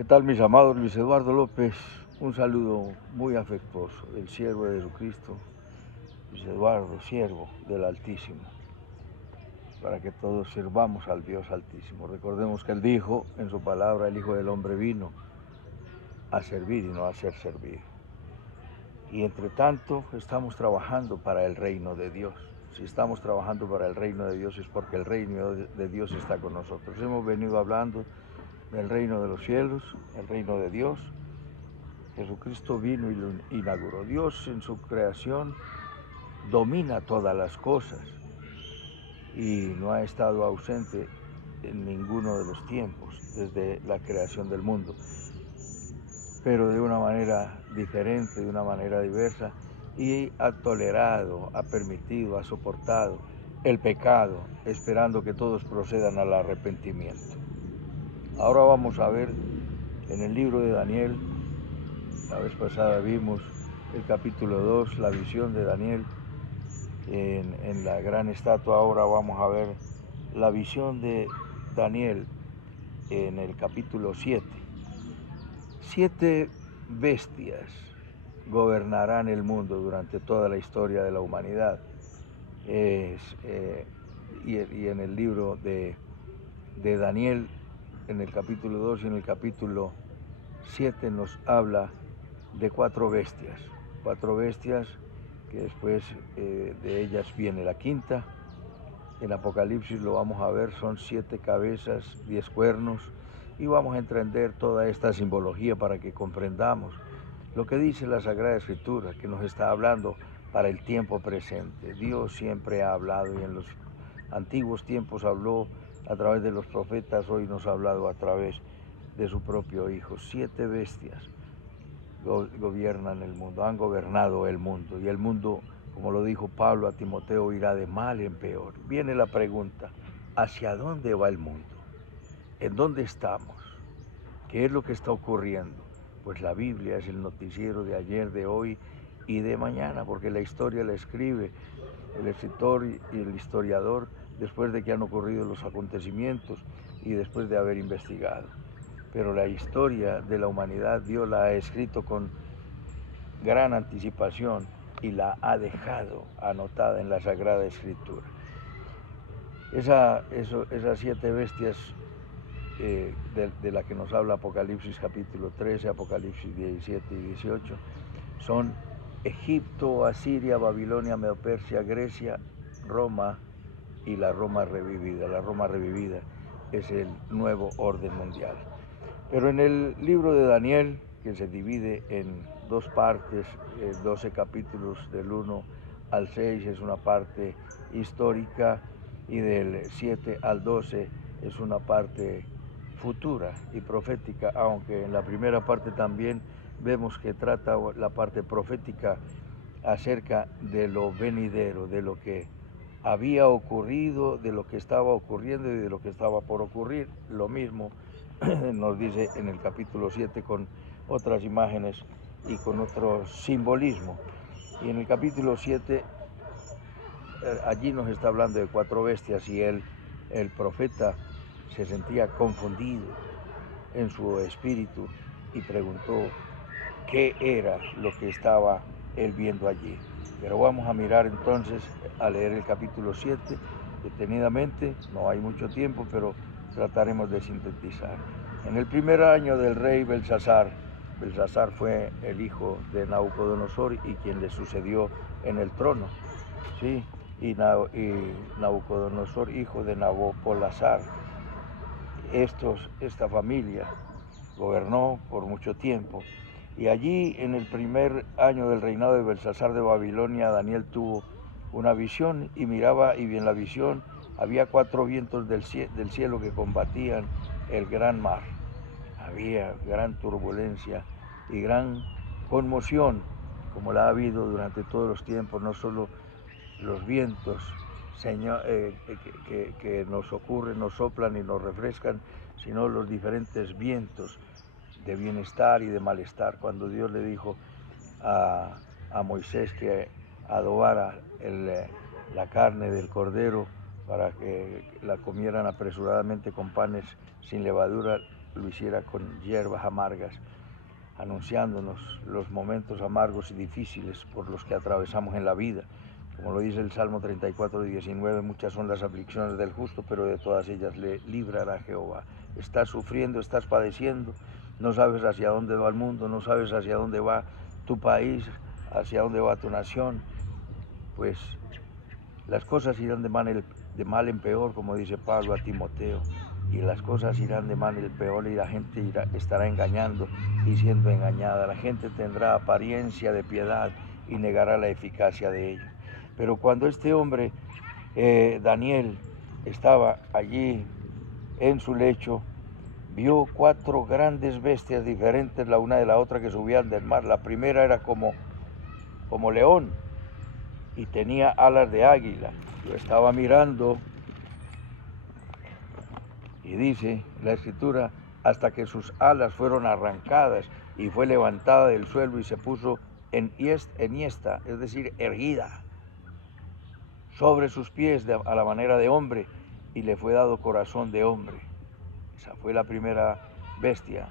¿Qué tal, mis amados? Luis Eduardo López, un saludo muy afectuoso del siervo de Jesucristo, Luis Eduardo, siervo del Altísimo, para que todos sirvamos al Dios Altísimo. Recordemos que Él dijo en su palabra, el Hijo del Hombre vino a servir y no a ser servido. Y entre tanto estamos trabajando para el reino de Dios. Si estamos trabajando para el reino de Dios es porque el reino de Dios está con nosotros. Hemos venido hablando del reino de los cielos, el reino de Dios. Jesucristo vino y lo inauguró. Dios en su creación domina todas las cosas y no ha estado ausente en ninguno de los tiempos desde la creación del mundo, pero de una manera diferente, de una manera diversa, y ha tolerado, ha permitido, ha soportado el pecado, esperando que todos procedan al arrepentimiento. Ahora vamos a ver en el libro de Daniel. La vez pasada vimos el capítulo 2, la visión de Daniel en la gran estatua. Ahora vamos a ver la visión de Daniel en el capítulo 7. 7 bestias gobernarán el mundo durante toda la historia de la humanidad. Y en el libro de Daniel, en el capítulo 2 y en el capítulo 7 nos habla de 4 bestias que después de ellas viene la quinta. En Apocalipsis lo vamos a ver, son 7 cabezas, 10 cuernos, y vamos a entender toda esta simbología para que comprendamos lo que dice la Sagrada Escritura, que nos está hablando para el tiempo presente. Dios siempre ha hablado y en los antiguos tiempos habló a través de los profetas, hoy nos ha hablado a través de su propio Hijo. 7 bestias gobiernan el mundo, han gobernado el mundo, y el mundo, como lo dijo Pablo a Timoteo, irá de mal en peor. Viene la pregunta, ¿hacia dónde va el mundo? ¿En dónde estamos? ¿Qué es lo que está ocurriendo? Pues la Biblia es el noticiero de ayer, de hoy y de mañana, porque la historia la escribe el escritor y el historiador después de que han ocurrido los acontecimientos y después de haber investigado. Pero la historia de la humanidad Dios la ha escrito con gran anticipación y la ha dejado anotada en la Sagrada Escritura. Esas 7 bestias de la que nos habla Apocalipsis capítulo 13, Apocalipsis 17 y 18, son Egipto, Asiria, Babilonia, Medo-Persia, Grecia, Roma y la Roma revivida. La Roma revivida es el nuevo orden mundial. Pero en el libro de Daniel, que se divide en 2 partes, 12 capítulos del 1 al 6 es una parte histórica y del 7 al 12 es una parte futura y profética, aunque en la primera parte también vemos que trata la parte profética acerca de lo venidero, de lo que había ocurrido, de lo que estaba ocurriendo y de lo que estaba por ocurrir. Lo mismo nos dice en el capítulo 7 con otras imágenes y con otro simbolismo. Y en el capítulo 7 allí nos está hablando de 4 bestias y el profeta se sentía confundido en su espíritu y preguntó qué era lo que estaba él viendo allí. Pero vamos a mirar entonces, a leer el capítulo 7 detenidamente, no hay mucho tiempo, pero trataremos de sintetizar. En el primer año del rey Belsasar fue el hijo de Nabucodonosor y quien le sucedió en el trono, ¿sí? Y Nabucodonosor, hijo de Nabopolassar. Esta familia gobernó por mucho tiempo. Y allí, en el primer año del reinado de Belsasar de Babilonia, Daniel tuvo una visión y miraba, y en la visión había 4 vientos del cielo que combatían el gran mar. Había gran turbulencia y gran conmoción, como la ha habido durante todos los tiempos, no solo los vientos que nos ocurren, nos soplan y nos refrescan, sino los diferentes vientos de bienestar y de malestar. Cuando Dios le dijo a Moisés que adobara la carne del cordero para que la comieran apresuradamente con panes sin levadura, lo hiciera con hierbas amargas, anunciándonos los momentos amargos y difíciles por los que atravesamos en la vida. Como lo dice el Salmo 34:19, muchas son las aflicciones del justo, pero de todas ellas le librará Jehová. Estás sufriendo, estás padeciendo, no sabes hacia dónde va el mundo, no sabes hacia dónde va tu país, hacia dónde va tu nación, pues las cosas irán de mal en peor, como dice Pablo a Timoteo, y las cosas irán de mal en peor y la gente estará engañando y siendo engañada. La gente tendrá apariencia de piedad y negará la eficacia de ella. Pero cuando este hombre, Daniel, estaba allí en su lecho, vio 4 grandes bestias diferentes la una de la otra que subían del mar. La primera era como león y tenía alas de águila. Lo estaba mirando y dice la escritura, hasta que sus alas fueron arrancadas y fue levantada del suelo y se puso enhiesta, es decir, erguida, sobre sus pies a la manera de hombre, y le fue dado corazón de hombre. Esa fue la primera bestia.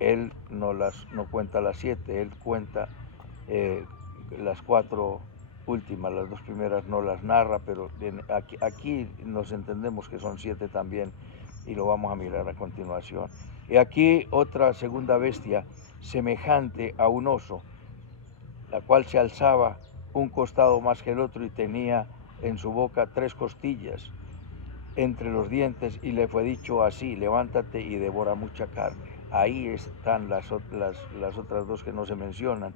Él no cuenta las 7, él cuenta las 4 últimas, las 2 primeras no las narra, pero aquí nos entendemos que son 7 también, y lo vamos a mirar a continuación. Y aquí otra segunda bestia, semejante a un oso, la cual se alzaba un costado más que el otro y tenía en su boca 3 costillas entre los dientes, y le fue dicho así, levántate y devora mucha carne. Ahí están las otras 2 que no se mencionan.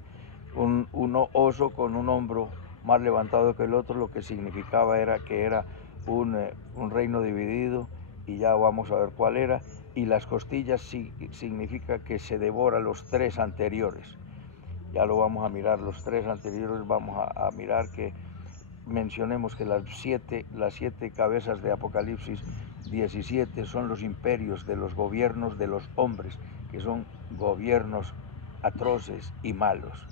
Un oso con un hombro más levantado que el otro, lo que significaba era que era un reino dividido, y ya vamos a ver cuál era. Y las costillas significa que se devora los 3 anteriores. Ya lo vamos a mirar, los 3 anteriores vamos a mirar que mencionemos que las 7 cabezas de Apocalipsis 17 son los imperios de los gobiernos de los hombres, que son gobiernos atroces y malos.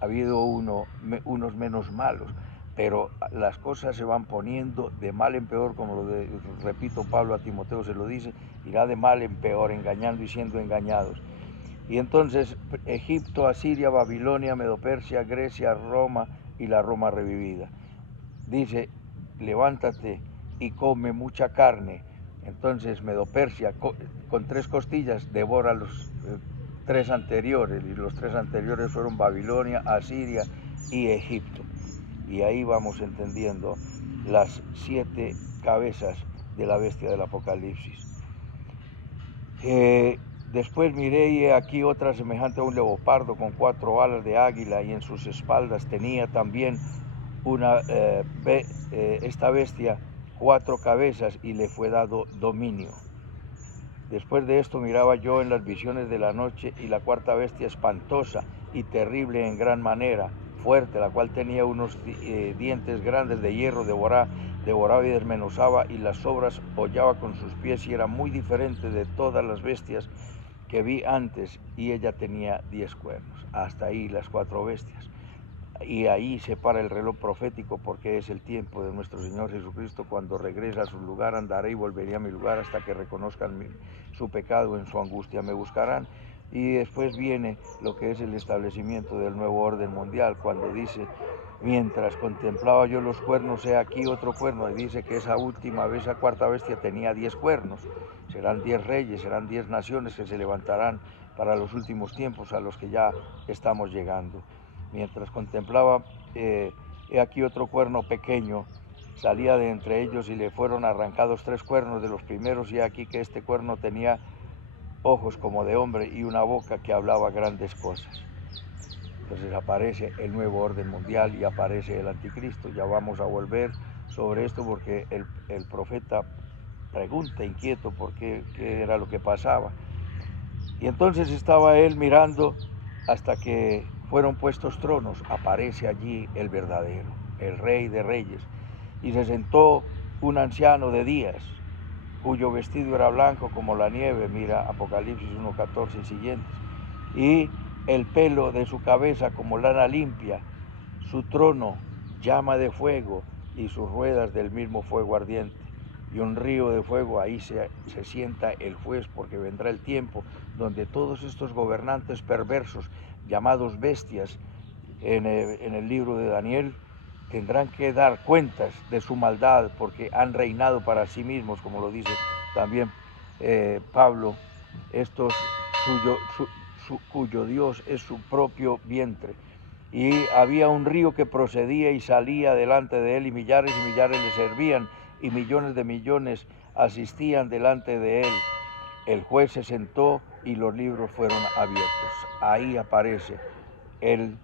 Ha habido unos menos malos, pero las cosas se van poniendo de mal en peor, como repito, Pablo a Timoteo se lo dice, irá de mal en peor, engañando y siendo engañados. Y entonces Egipto, Asiria, Babilonia, Medopersia, Grecia, Roma y la Roma revivida. Dice, levántate y come mucha carne. Entonces Medopersia, con 3 costillas, devora los 3 anteriores, y los 3 anteriores fueron Babilonia, Asiria y Egipto. Y ahí vamos entendiendo las 7 cabezas de la bestia del Apocalipsis. Después miré y aquí otra semejante a un leopardo con 4 alas de águila, y en sus espaldas tenía también esta bestia 4 cabezas, y le fue dado dominio. Después de esto miraba yo en las visiones de la noche, y la 4ª bestia, espantosa y terrible en gran manera, fuerte, la cual tenía unos dientes grandes de hierro, devoraba y desmenuzaba, y las sobras hollaba con sus pies, y era muy diferente de todas las bestias que vi antes, y ella tenía 10 cuernos. Hasta ahí las 4 bestias. Y ahí se para el reloj profético, porque es el tiempo de nuestro Señor Jesucristo. Cuando regresa a su lugar, andaré y volveré a mi lugar hasta que reconozcan su pecado, en su angustia me buscarán. Y después viene lo que es el establecimiento del nuevo orden mundial, cuando dice, mientras contemplaba yo los cuernos, he aquí otro cuerno, y dice que esa 4ª bestia tenía 10 cuernos. Serán 10 reyes, serán 10 naciones que se levantarán para los últimos tiempos, a los que ya estamos llegando. Mientras contemplaba, he aquí otro cuerno pequeño salía de entre ellos, y le fueron arrancados 3 cuernos de los primeros, y aquí que este cuerno tenía ojos como de hombre y una boca que hablaba grandes cosas. Entonces aparece el nuevo orden mundial y aparece el anticristo. Ya vamos a volver sobre esto, porque el profeta pregunta inquieto por qué era lo que pasaba. Y entonces estaba él mirando hasta que fueron puestos tronos. Aparece allí el verdadero, el Rey de Reyes. Y se sentó un anciano de días, cuyo vestido era blanco como la nieve, mira Apocalipsis 1:14 y siguientes, y el pelo de su cabeza como lana limpia, su trono llama de fuego, y sus ruedas del mismo fuego ardiente. y un río de fuego. Ahí se sienta el juez, porque vendrá el tiempo donde todos estos gobernantes perversos, llamados bestias en el libro de Daniel, tendrán que dar cuentas de su maldad, porque han reinado para sí mismos, como lo dice también Pablo, estos cuyo Dios es su propio vientre. Y había un río que procedía y salía delante de él, y millares le servían, y millones de millones asistían delante de él. El juez se sentó y los libros fueron abiertos. Ahí aparece el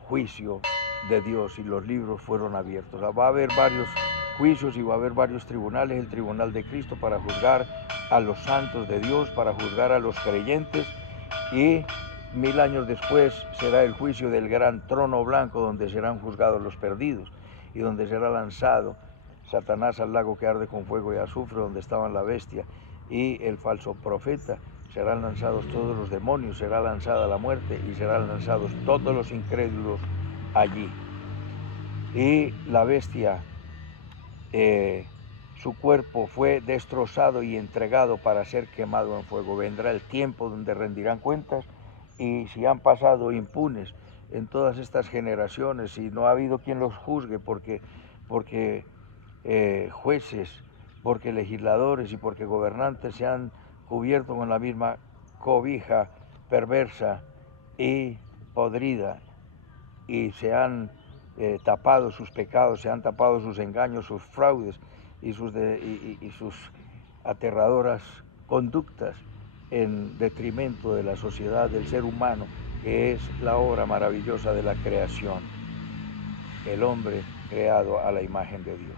juicio de Dios, y los libros fueron abiertos. Va a haber varios juicios y va a haber varios tribunales: el tribunal de Cristo para juzgar a los santos de Dios, para juzgar a los creyentes, y 1000 años después será el juicio del gran trono blanco, donde serán juzgados los perdidos y donde será lanzado Satanás al lago que arde con fuego y azufre, donde estaban la bestia y el falso profeta. Serán lanzados todos los demonios, será lanzada la muerte y serán lanzados todos los incrédulos allí. Y la bestia, su cuerpo fue destrozado y entregado para ser quemado en fuego. Vendrá el tiempo donde rendirán cuentas, y si han pasado impunes en todas estas generaciones y no ha habido quien los juzgue, porque jueces, porque legisladores y porque gobernantes se han cubierto con la misma cobija perversa y podrida, y se han tapado sus pecados, se han tapado sus engaños, sus fraudes y sus aterradoras conductas en detrimento de la sociedad, del ser humano, que es la obra maravillosa de la creación, el hombre creado a la imagen de Dios.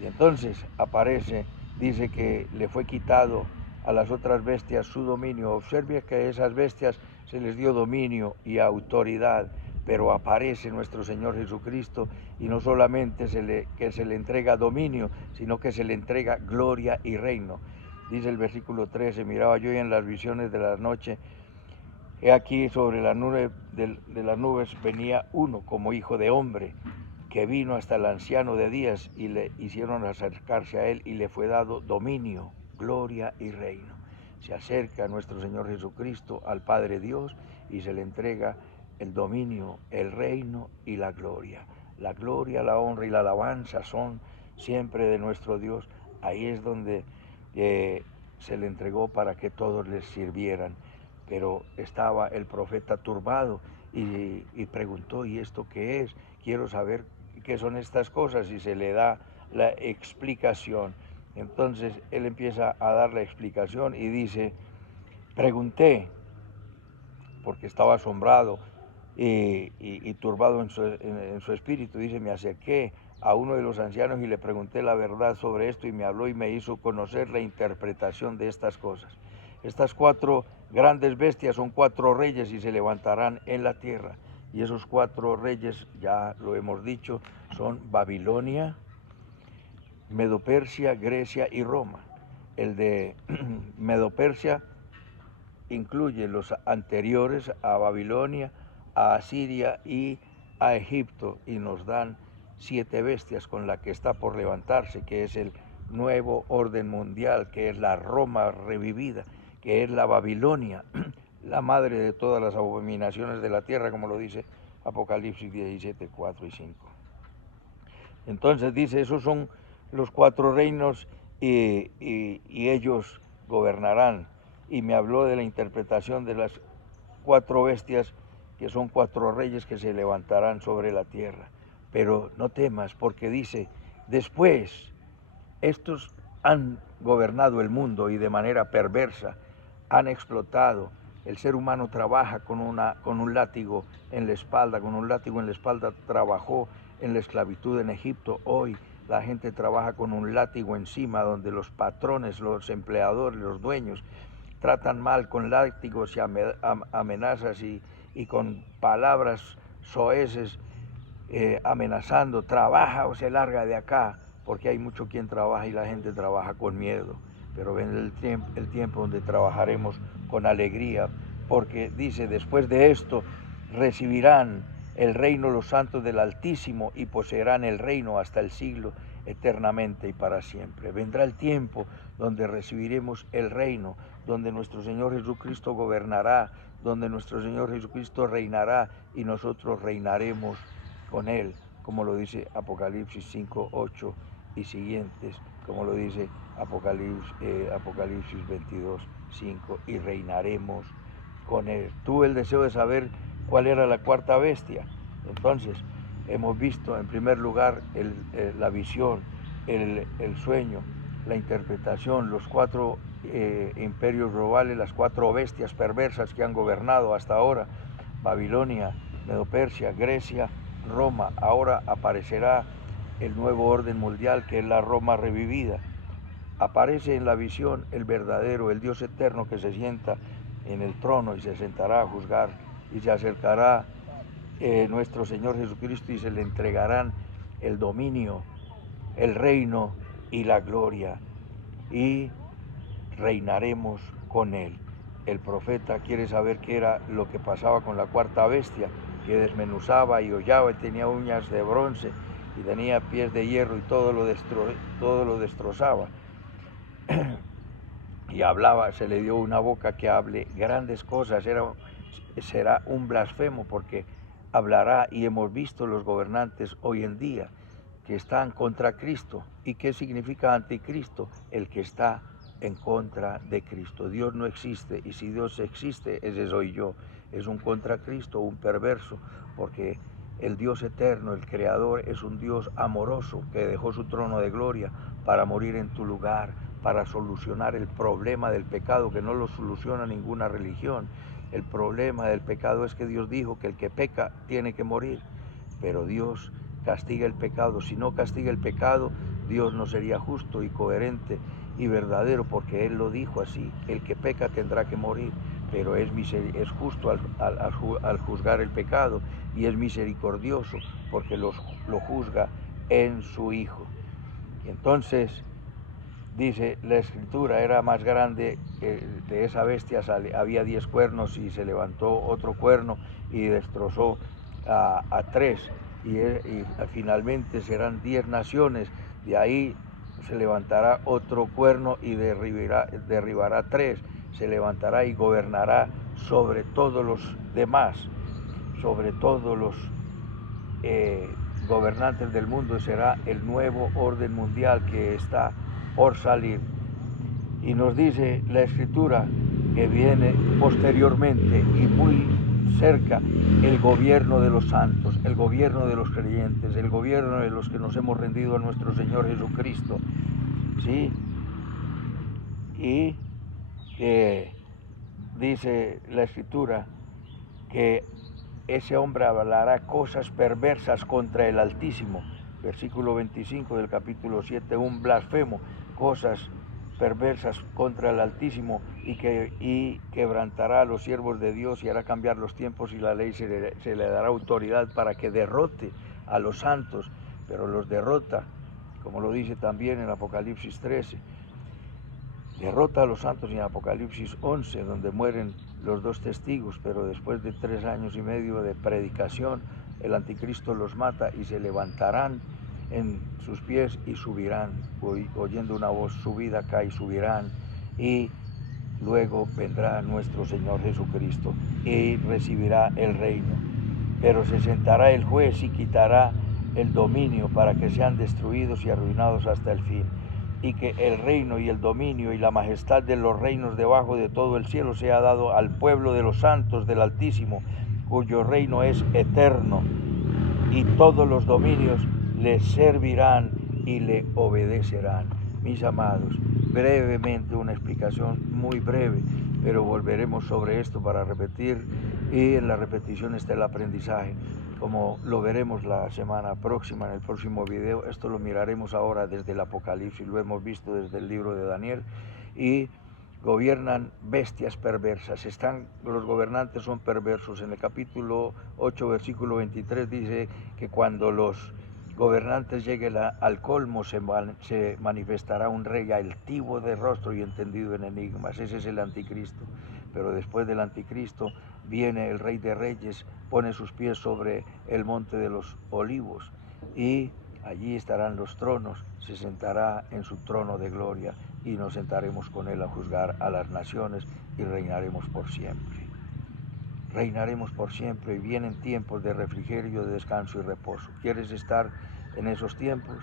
Y entonces aparece, dice que le fue quitado a las otras bestias su dominio. Observe que a esas bestias se les dio dominio y autoridad, pero aparece nuestro Señor Jesucristo, y no solamente se le entrega dominio, sino que se le entrega gloria y reino. Dice el versículo 13: miraba yo en las visiones de la noche, he aquí sobre la nube de las nubes venía uno como hijo de hombre, que vino hasta el anciano de días, y le hicieron acercarse a él, y le fue dado dominio, gloria y reino. Se acerca nuestro Señor Jesucristo al Padre Dios y se le entrega el dominio, el reino y la gloria. La gloria, la honra y la alabanza son siempre de nuestro Dios. Ahí es donde se le entregó para que todos les sirvieran. Pero estaba el profeta turbado y preguntó: ¿y esto qué es? Quiero saber qué son estas cosas, y se le da la explicación. Entonces él empieza a dar la explicación y dice: pregunté, porque estaba asombrado y turbado en su espíritu. Dice: me acerqué a uno de los ancianos y le pregunté la verdad sobre esto, y me habló y me hizo conocer la interpretación de estas cosas. Estas 4 grandes bestias son 4 reyes, y se levantarán en la tierra. Y esos 4 reyes, ya lo hemos dicho, son Babilonia, Medo-Persia, Grecia y Roma. El de Medo-Persia incluye los anteriores a Babilonia, a Asiria y a Egipto, y nos dan 7 bestias con la que está por levantarse, que es el nuevo orden mundial, que es la Roma revivida, que es la Babilonia, la madre de todas las abominaciones de la tierra, como lo dice Apocalipsis 17, 4 y 5. Entonces dice: esos son los 4 reinos, y ellos gobernarán. Y me habló de la interpretación de las 4 bestias, que son 4 reyes que se levantarán sobre la tierra. Pero no temas, porque dice: después estos han gobernado el mundo, y de manera perversa han explotado. El ser humano trabaja con un látigo en la espalda, trabajó en la esclavitud en Egipto. Hoy la gente trabaja con un látigo encima, donde los patrones, los empleadores, los dueños tratan mal con látigos y amenazas y con palabras soeces, amenazando: trabaja o se larga de acá, porque hay mucho quien trabaja y la gente trabaja con miedo. Pero ven el tiempo donde trabajaremos con alegría, porque dice: después de esto recibirán el reino los santos del Altísimo, y poseerán el reino hasta el siglo. eternamente y para siempre. Vendrá el tiempo donde recibiremos el reino, donde nuestro Señor Jesucristo gobernará, donde nuestro Señor Jesucristo reinará y nosotros reinaremos con Él, como lo dice Apocalipsis 5, 8 y siguientes, como lo dice Apocalipsis 22, 5, y reinaremos con Él. Tuve el deseo de saber cuál era la cuarta bestia. Entonces, hemos visto en primer lugar la visión, el sueño, la interpretación, los cuatro imperios globales, las cuatro bestias perversas que han gobernado hasta ahora: Babilonia, Medo-Persia, Grecia, Roma. Ahora aparecerá el nuevo orden mundial, que es la Roma revivida. Aparece en la visión el verdadero, el Dios eterno, que se sienta en el trono y se sentará a juzgar, y se acercará nuestro Señor Jesucristo y se le entregarán el dominio, el reino y la gloria, y reinaremos con Él. El profeta quiere saber qué era lo que pasaba con la cuarta bestia, que desmenuzaba y hollaba y tenía uñas de bronce y tenía pies de hierro y todo lo destrozaba. Y hablaba, se le dio una boca que hable grandes cosas, será un blasfemo, porque hablará, y hemos visto los gobernantes hoy en día que están contra Cristo. ¿Y qué significa anticristo? El que está en contra de Cristo. Dios no existe, y si Dios existe, ese soy yo. Es un contra Cristo, un perverso, porque el Dios eterno, el Creador, es un Dios amoroso que dejó su trono de gloria para morir en tu lugar, para solucionar el problema del pecado, que no lo soluciona ninguna religión. El problema del pecado es que Dios dijo que el que peca tiene que morir, pero Dios castiga el pecado. Si no castiga el pecado, Dios no sería justo y coherente y verdadero, porque Él lo dijo así: el que peca tendrá que morir, pero es justo al juzgar el pecado, y es misericordioso porque lo juzga en su Hijo. Y entonces dice la Escritura, era más grande, de esa bestia había 10 cuernos, y se levantó otro cuerno y destrozó a 3, y finalmente serán 10 naciones. De ahí se levantará otro cuerno y derribará 3, se levantará y gobernará sobre todos los demás, sobre todos los gobernantes del mundo. Será el nuevo orden mundial que está por salir. Y nos dice la Escritura que viene posteriormente y muy cerca el gobierno de los santos, el gobierno de los creyentes, el gobierno de los que nos hemos rendido a nuestro Señor Jesucristo, ¿sí? Y dice la Escritura que ese hombre hablará cosas perversas contra el Altísimo. Versículo 25 del capítulo 7, un blasfemo, cosas perversas contra el Altísimo, y quebrantará a los siervos de Dios, y hará cambiar los tiempos, y la ley se le dará autoridad para que derrote a los santos, pero los derrota, como lo dice también en Apocalipsis 13. Derrota a los santos en Apocalipsis 11, donde mueren los 2 testigos, pero después de 3 años y medio de predicación, el anticristo los mata, y se levantarán en sus pies y subirán, oyendo una voz: subid acá, y subirán, y luego vendrá nuestro Señor Jesucristo y recibirá el reino. Pero se sentará el juez y quitará el dominio, para que sean destruidos y arruinados hasta el fin, y que el reino y el dominio y la majestad de los reinos debajo de todo el cielo sea dado al pueblo de los santos del Altísimo, cuyo reino es eterno, y todos los dominios le servirán y le obedecerán. Mis amados, brevemente una explicación muy breve, pero volveremos sobre esto para repetir, y en la repetición está el aprendizaje, como lo veremos la semana próxima en el próximo video. Esto lo miraremos ahora desde el Apocalipsis, lo hemos visto desde el libro de Daniel, y gobiernan bestias perversas. Los gobernantes son perversos. En el capítulo 8, versículo 23 dice que cuando los gobernantes lleguen al colmo, se manifestará un rey altivo de rostro y entendido en enigmas. Ese es el anticristo. Pero después del anticristo viene el Rey de Reyes, pone sus pies sobre el monte de los olivos, y Allí estarán los tronos, se sentará en su trono de gloria y nos sentaremos con él a juzgar a las naciones y reinaremos por siempre. Reinaremos por siempre y vienen tiempos de refrigerio, de descanso y reposo. ¿Quieres estar en esos tiempos?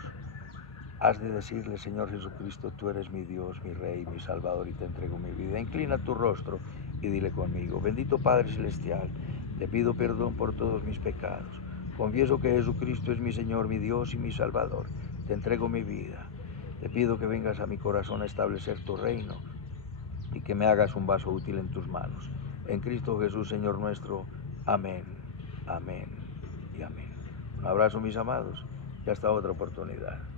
Has de decirle, Señor Jesucristo, tú eres mi Dios, mi Rey, mi Salvador, y te entrego mi vida. Inclina tu rostro y dile conmigo: bendito Padre Celestial, te pido perdón por todos mis pecados. Confieso que Jesucristo es mi Señor, mi Dios y mi Salvador. Te entrego mi vida. Te pido que vengas a mi corazón a establecer tu reino y que me hagas un vaso útil en tus manos. En Cristo Jesús, Señor nuestro. Amén, amén y amén. Un abrazo, mis amados, y hasta otra oportunidad.